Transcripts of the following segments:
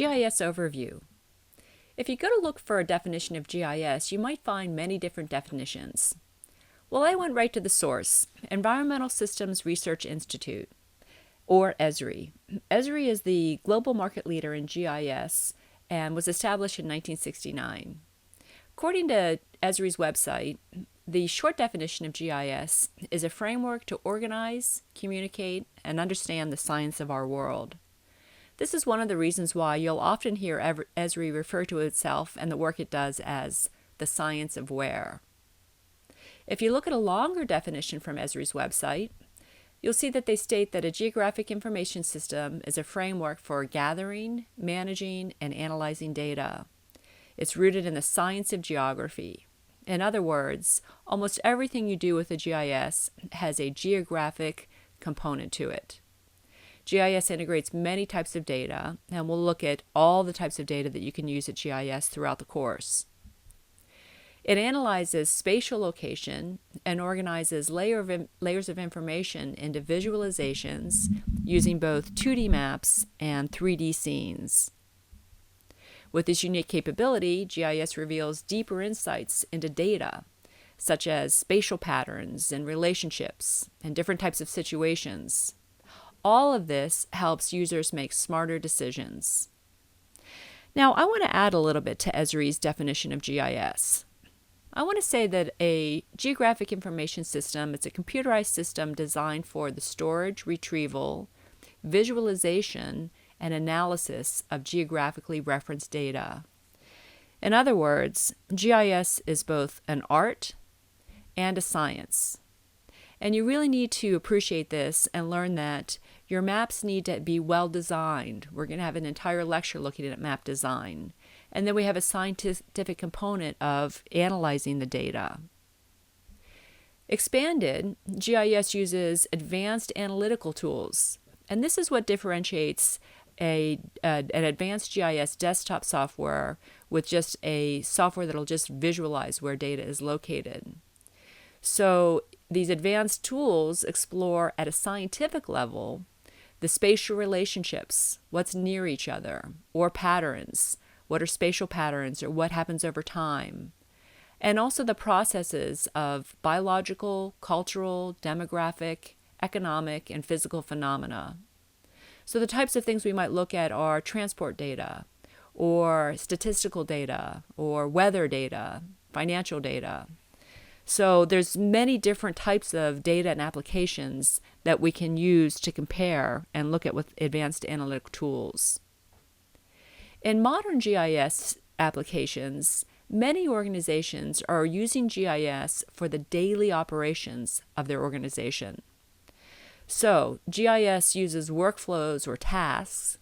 GIS Overview. If you go to look for a definition of GIS, you might find many different definitions. Well, I went right to the source, Environmental Systems Research Institute, or ESRI. ESRI is the global market leader in GIS and was established in 1969. According to ESRI's website, the short definition of GIS is a framework to organize, communicate, and understand the science of our world. This is one of the reasons why you'll often hear ESRI refer to itself and the work it does as the science of where. If you look at a longer definition from ESRI's website, you'll see that they state that a geographic information system is a framework for gathering, managing, and analyzing data. It's rooted in the science of geography. In other words, almost everything you do with a GIS has a geographic component to it. GIS integrates many types of data, and we'll look at all the types of data that you can use at GIS throughout the course. It analyzes spatial location and organizes layers of information into visualizations using both 2D maps and 3D scenes. With this unique capability, GIS reveals deeper insights into data, such as spatial patterns and relationships and different types of situations. All of this helps users make smarter decisions. Now, I want to add a little bit to ESRI's definition of GIS. I want to say that a geographic information system is a computerized system designed for the storage, retrieval, visualization, and analysis of geographically referenced data. In other words, GIS is both an art and a science. And you really need to appreciate this and learn that your maps need to be well designed. We're going to have an entire lecture looking at map design. And then we have a scientific component of analyzing the data. Expanded, GIS uses advanced analytical tools. And this is what differentiates an advanced GIS desktop software with just a software that'll just visualize where data is located. So these advanced tools explore at a scientific level the spatial relationships, what's near each other, or patterns, what are spatial patterns or what happens over time, and also the processes of biological, cultural, demographic, economic, and physical phenomena. So the types of things we might look at are transport data, or statistical data, or weather data, financial data. So there's many different types of data and applications that we can use to compare and look at with advanced analytic tools. In modern GIS applications, many organizations are using GIS for the daily operations of their organization. So GIS uses workflows or tasks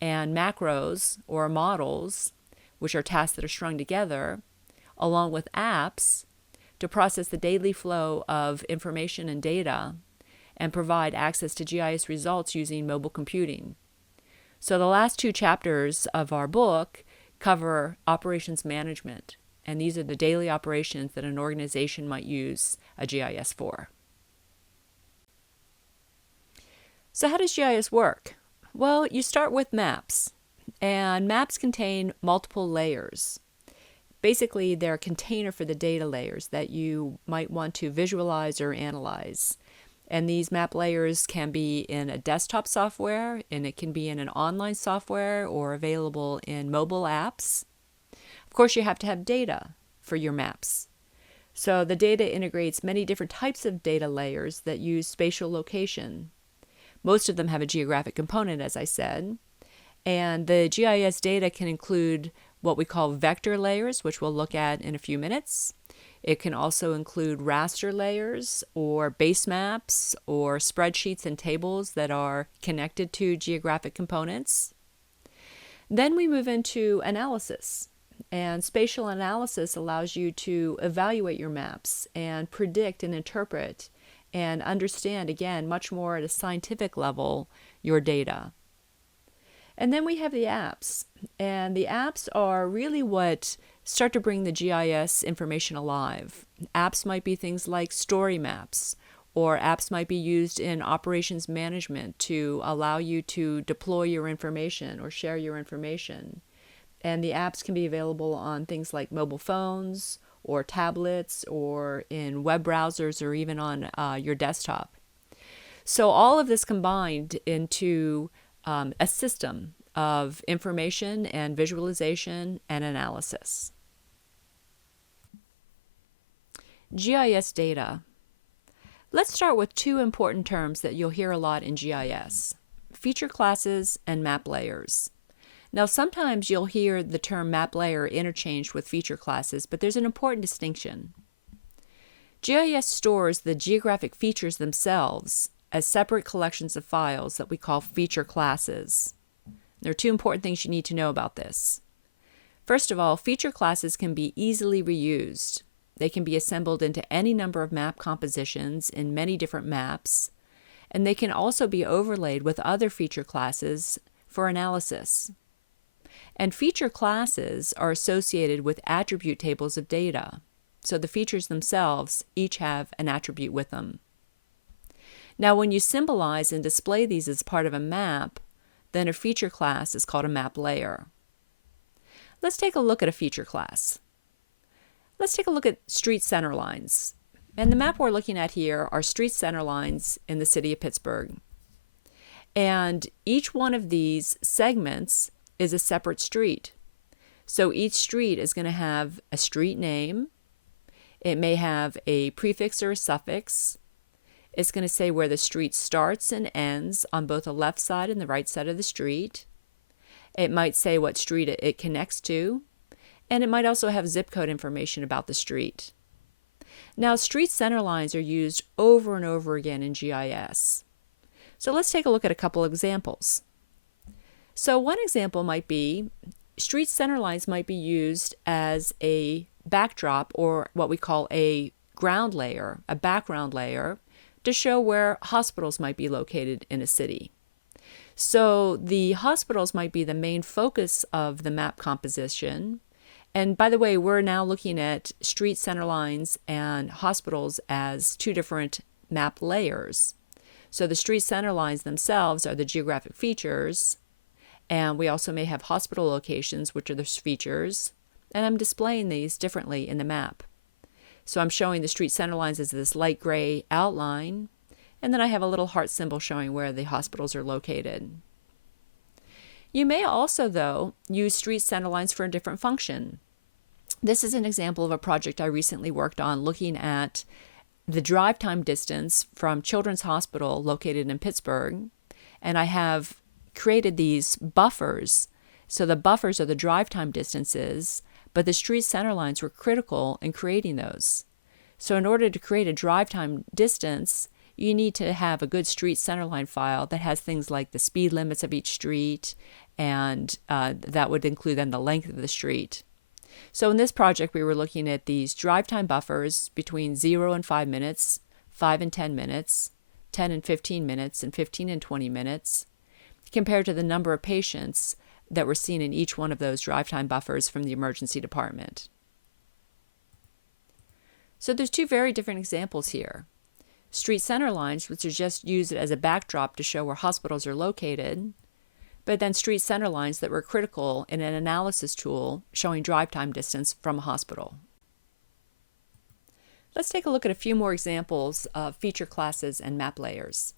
and macros or models, which are tasks that are strung together, along with apps to process the daily flow of information and data and provide access to GIS results using mobile computing. So the last two chapters of our book cover operations management, and these are the daily operations that an organization might use a GIS for. So how does GIS work? Well, you start with maps, and maps contain multiple layers. Basically, they're a container for the data layers that you might want to visualize or analyze. And these map layers can be in a desktop software, and it can be in an online software or available in mobile apps. Of course, you have to have data for your maps. So the data integrates many different types of data layers that use spatial location. Most of them have a geographic component, as I said. And the GIS data can include what we call vector layers, which we'll look at in a few minutes. It can also include raster layers or base maps or spreadsheets and tables that are connected to geographic components. Then we move into analysis. And spatial analysis allows you to evaluate your maps and predict and interpret and understand, again, much more at a scientific level, your data. And then we have the apps, and the apps are really what start to bring the GIS information alive. Apps might be things like story maps Or apps might be used in operations management to allow you to deploy your information or share your information. And the apps can be available on things like mobile phones or tablets or in web browsers or even on your desktop. So all of this combined into a system of information and visualization and analysis. GIS data. Let's start with two important terms that you'll hear a lot in GIS: feature classes and map layers. Now, sometimes you'll hear the term map layer interchanged with feature classes, but there's an important distinction. GIS stores the geographic features themselves as separate collections of files that we call feature classes. There are two important things you need to know about this. First of all, feature classes can be easily reused. They can be assembled into any number of map compositions in many different maps, and they can also be overlaid with other feature classes for analysis. And feature classes are associated with attribute tables of data, so the features themselves each have an attribute with them. Now, when you symbolize and display these as part of a map, then a feature class is called a map layer. Let's take a look at a feature class. Let's take a look at street center lines. And the map we're looking at here are street center lines in the city of Pittsburgh. And each one of these segments is a separate street. So each street is going to have a street name. It may have a prefix or a suffix. It's going to say where the street starts and ends on both the left side and the right side of the street. It might say what street it connects to. And it might also have zip code information about the street. Now, street center lines are used over and over again in GIS. So let's take a look at a couple examples. So one example might be street center lines might be used as a backdrop, or what we call a ground layer, a background layer, to show where hospitals might be located in a city. So the hospitals might be the main focus of the map composition. And by the way, we're now looking at street center lines and hospitals as two different map layers. So the street center lines themselves are the geographic features, and we also may have hospital locations, which are the features, and I'm displaying these differently in the map. So I'm showing the street center lines as this light gray outline, and then I have a little heart symbol showing where the hospitals are located. You may also, though, use street center lines for a different function. This is an example of a project I recently worked on looking at the drive time distance from Children's Hospital located in Pittsburgh, and I have created these buffers. So the buffers are the drive time distances, but the street center lines were critical in creating those. So in order to create a drive time distance, you need to have a good street center line file that has things like the speed limits of each street, and that would include then the length of the street. So in this project, we were looking at these drive time buffers between 0 and 5 minutes, 5 and 10 minutes, 10 and 15 minutes, and 15 and 20 minutes, compared to the number of patients that were seen in each one of those drive time buffers from the emergency department. So there's two very different examples here. Street center lines, which are just used as a backdrop to show where hospitals are located, but then street center lines that were critical in an analysis tool showing drive time distance from a hospital. Let's take a look at a few more examples of feature classes and map layers.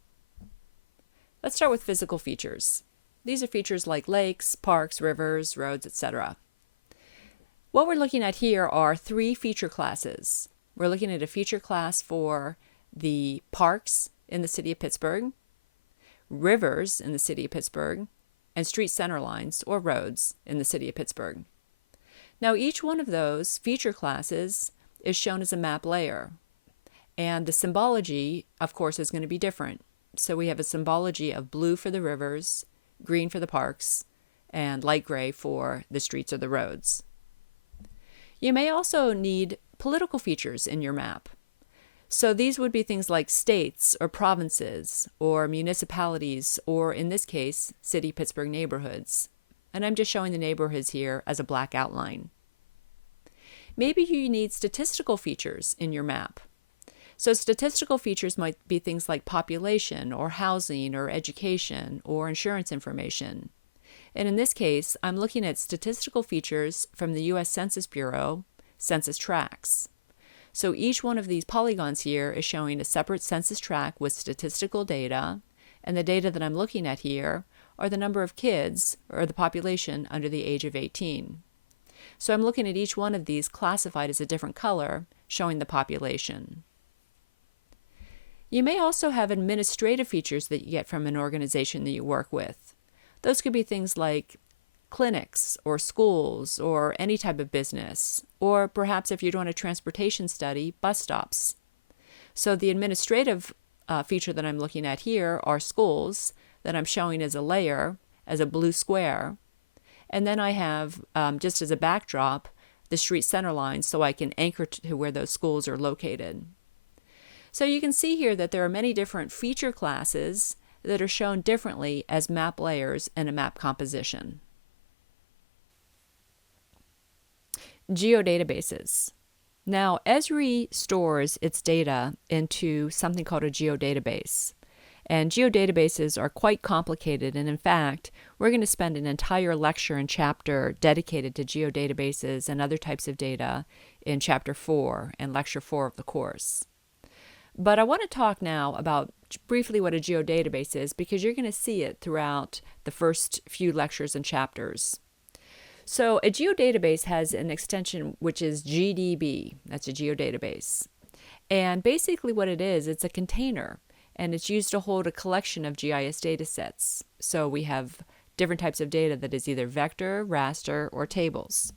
Let's start with physical features. These are features like lakes, parks, rivers, roads, etc. What we're looking at here are three feature classes. We're looking at a feature class for the parks in the city of Pittsburgh, rivers in the city of Pittsburgh, and street center lines or roads in the city of Pittsburgh. Now, each one of those feature classes is shown as a map layer, and the symbology, of course, is going to be different. So we have a symbology of blue for the rivers, green for the parks, and light gray for the streets or the roads. You may also need political features in your map. So these would be things like states or provinces or municipalities, or in this case, city Pittsburgh neighborhoods. And I'm just showing the neighborhoods here as a black outline. Maybe you need statistical features in your map. So statistical features might be things like population or housing or education or insurance information. And in this case, I'm looking at statistical features from the U.S. Census Bureau, census tracts. So each one of these polygons here is showing a separate census tract with statistical data, and the data that I'm looking at here are the number of kids, or the population, under the age of 18. So I'm looking at each one of these classified as a different color, showing the population. You may also have administrative features that you get from an organization that you work with. Those could be things like clinics or schools or any type of business, or perhaps if you're doing a transportation study, bus stops. So the administrative feature that I'm looking at here are schools that I'm showing as a layer, as a blue square. And then I have, just as a backdrop, the street center line so I can anchor to where those schools are located. So you can see here that there are many different feature classes that are shown differently as map layers in a map composition. Geodatabases. Now, Esri stores its data into something called a geodatabase. And geodatabases are quite complicated, and in fact, we're going to spend an entire lecture and chapter dedicated to geodatabases and other types of data in Chapter 4 and Lecture 4 of the course. But I want to talk now about briefly what a geodatabase is, because you're going to see it throughout the first few lectures and chapters. So a geodatabase has an extension which is GDB. That's a geodatabase. And basically what it is, it's a container, and it's used to hold a collection of GIS data sets. So we have different types of data that is either vector, raster, or tables.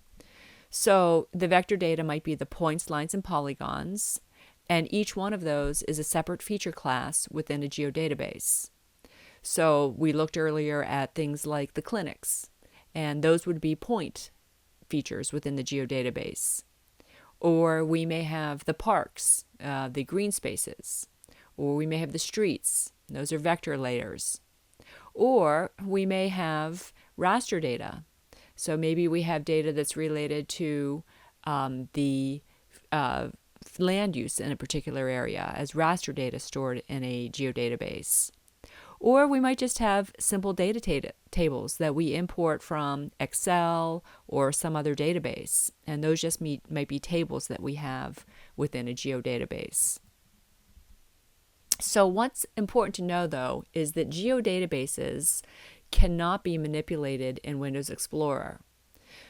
So the vector data might be the points, lines, and polygons, and each one of those is a separate feature class within a geodatabase. So we looked earlier at things like the clinics, and those would be point features within the geodatabase. Or we may have the parks, the green spaces, or we may have the streets. Those are vector layers. Or we may have raster data. So maybe we have data that's related to the land use in a particular area as raster data stored in a geodatabase. Or we might just have simple data tables that we import from Excel or some other database, and those just might be tables that we have within a geodatabase. So what's important to know, though, is that geodatabases cannot be manipulated in Windows Explorer.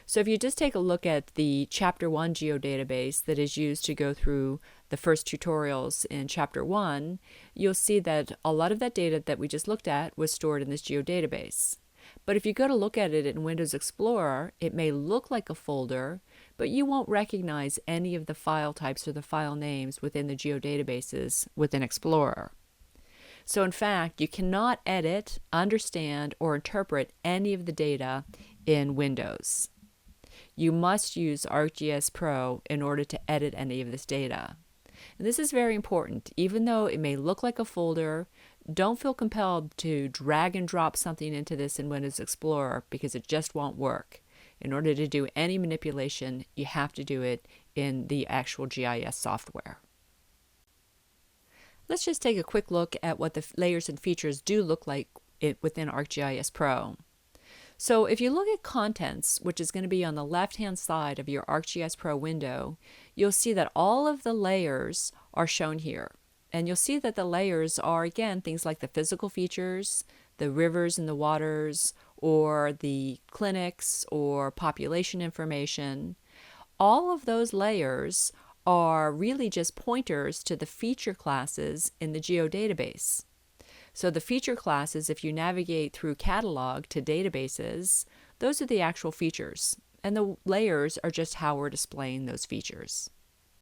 So if you just take a look at the Chapter 1 geodatabase that is used to go through the first tutorials in Chapter 1, you'll see that a lot of that data that we just looked at was stored in this geodatabase. But if you go to look at it in Windows Explorer, it may look like a folder, but you won't recognize any of the file types or the file names within the geodatabases within Explorer. So in fact, you cannot edit, understand, or interpret any of the data in Windows. You must use ArcGIS Pro in order to edit any of this data. And this is very important. Even though it may look like a folder, don't feel compelled to drag and drop something into this in Windows Explorer, because it just won't work. In order to do any manipulation, you have to do it in the actual GIS software. Let's just take a quick look at what the layers and features do look like within ArcGIS Pro. So if you look at contents, which is going to be on the left-hand side of your ArcGIS Pro window, you'll see that all of the layers are shown here. And you'll see that the layers are, again, things like the physical features, the rivers and the waters, or the clinics, or population information. All of those layers are really just pointers to the feature classes in the geodatabase. So the feature classes, if you navigate through catalog to databases, those are the actual features, and the layers are just how we're displaying those features.